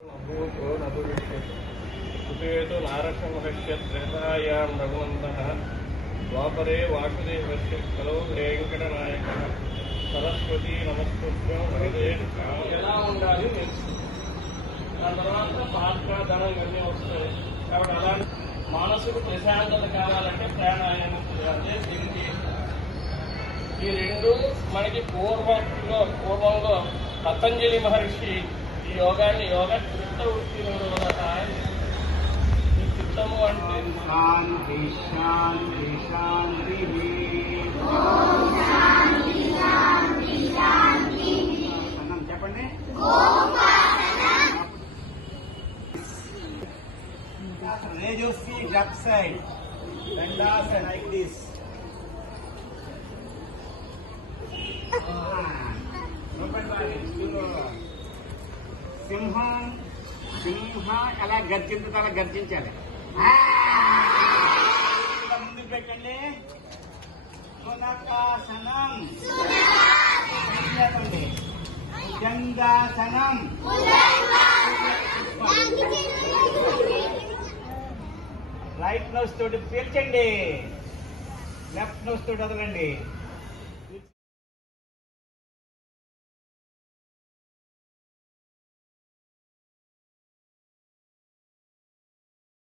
कुपेतो नारसिंहस्य रघुनन्दनः द्वापरे वासुदेवस्य कलो वेङ्कटनायकः सरस्वती नमस्तुभ्यं वरदे ఎలా ఉండాలి ఆ తర్వాత పాత్ర ధనం ఇవన్నీ వస్తాయి కాబట్టి అలా మానసిక ప్రశాంతత కావాలంటే ప్రాణాయామం చేయాలి. దీనికి ఈ రెండు మనకి పూర్వంలో పతంజలి మహర్షి ఈ యోగాన్ని యోగ చిత్త వృత్తి నిరోధక. ఈ చిత్తము అంటే శాంతి శాంతి శాంతి. చెప్పండి. Raise your feet upside, dandasana like this. సింహ ఎలా గర్జించుతో అలా గర్జించాలి. ముందుకు పెట్టండి. సునకాసనం, భుజంగాసనం, రైట్ నోస్ తోటి పీల్చండి, లెఫ్ట్ నోస్ తోటి వదలండి.